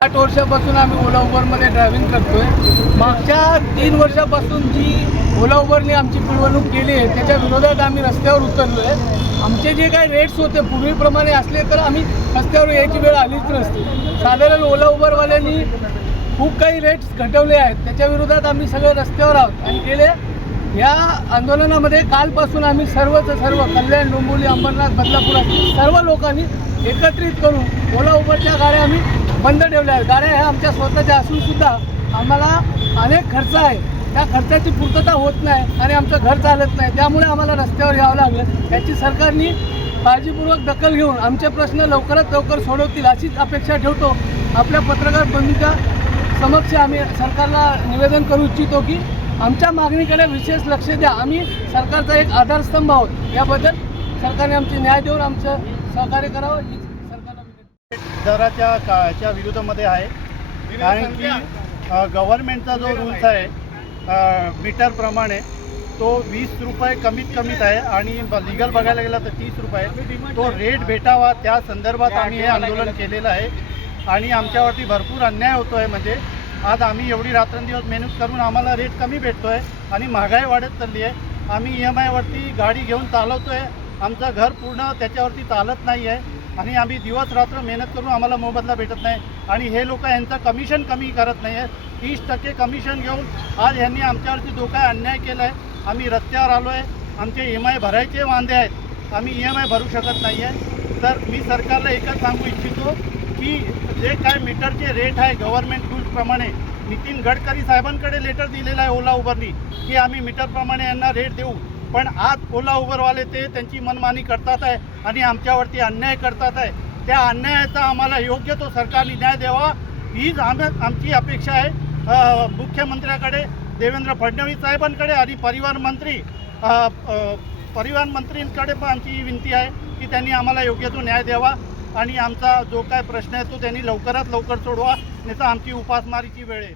8 वर्षापासून आम्ही ओला उबरमध्ये ड्रायव्हिंग करतोय। मागच्या 3 वर्षापासून जी ओला उबरने आमची पिळवणूक केली आहे त्याच्या विरोधात आम्ही रस्त्यावर उतरलो आहे। आमचे जे काही रेट्स होते पूर्वीप्रमाणे असले तर आम्ही रस्त्यावर यायची वेळ आलीच नसती। साधारण ओला उबरवाल्यांनी खूप काही रेट्स घटवले आहेत, त्याच्या विरोधात आम्ही सगळे रस्त्यावर आहोत आणि गेले या आंदोलनामध्ये कालपासून आम्ही सर्व कल्याण, डोंबिवली, अंबरनाथ, बदलापूर असतील सर्व लोकांनी एकत्रित करून ओला उबरच्या गाड्या आम्ही बंद ठेवल्या आहेत। गाड्या ह्या आमच्या स्वतःच्या असूनसुद्धा आम्हाला अनेक खर्च आहे, त्या खर्चाची पूर्तता होत नाही आणि आमचं घर चालत नाही, त्यामुळे आम्हाला रस्त्यावर यावं लागलं। याची सरकारने काळजीपूर्वक दखल घेऊन आमचे प्रश्न लवकरात लवकर सोडवतील अशीच अपेक्षा ठेवतो। आपल्या पत्रकार बंधूंच्या समक्ष आम्ही सरकारला निवेदन करू इच्छितो की आमच्या मागणीकडे विशेष लक्ष द्या। आम्ही सरकारचा एक आधारस्तंभ आहोत, याबद्दल सरकारने आमचे न्याय देऊन आमचं सहकार्य करावं ही सरकारला विनंती। दराच्या काळाच्या विरोधामध्ये आहे, कारण की गव्हर्नमेंटचा जो रूल्स आहे मीटरप्रमाणे तो 20 रुपये कमीत आहे आणि लिगल बघायला गेला तर 30 रुपये, तो रेट भेटावा त्या संदर्भात आम्ही हे आंदोलन केलेलं आहे। आणि आमच्यावरती भरपूर अन्याय होतो आहे, म्हणजे आज आम्ही एवढी रात्रंदिवस मेहनत करून आम्हाला रेट कमी भेटतो आहे आणि महागाई वाढत चालली आहे। आम्ही EMI वरती गाडी घेऊन चालवतो आहे, आमचं घर पूर्ण त्याच्यावरती चालत नाही आहे आणि आम्ही दिवस रात्र मेहनत करून आम्हाला मोबदला भेटत नाही आणि हे लोक यांचं कमिशन कमी करत नाही आहे। 30% कमिशन घेऊन आज यांनी आमच्यावरती जो काय अन्याय केला आहे, आम्ही रस्त्यावर आलो आहे। आमचे EMI भरायचे वांदे आहेत, आम्ही EMI भरू शकत नाही आहे। तर मी सरकारला एकच सांगू इच्छितो की जे काय मीटरचे रेट आहे गव्हर्नमेंट रूल्सप्रमाणे, नितीन गडकरी साहेबांकडे लेटर दिलेलं आहे ओला उबरनी की आम्ही मीटरप्रमाणे यांना रेट देऊ, पण आज ओला उबरवाले ते त्यांची मनमानी करतात आहे आणि आमच्यावरती अन्याय करतात आहे। त्या अन्यायाचा आम्हाला योग्य तो सरकारने न्याय द्यावा हीच आमची अपेक्षा आहे। मुख्यमंत्र्याकडे, देवेंद्र फडणवीस साहेबांकडे आणि परिवहन मंत्रींकडे पण आमची विनंती आहे की त्यांनी आम्हाला योग्य तो न्याय द्यावा आणि आमचा जो काय प्रश्न आहे तो त्यांनी लवकरात लवकर सोडवा, नाही तर आमची उपासमारीची वेळ आहे।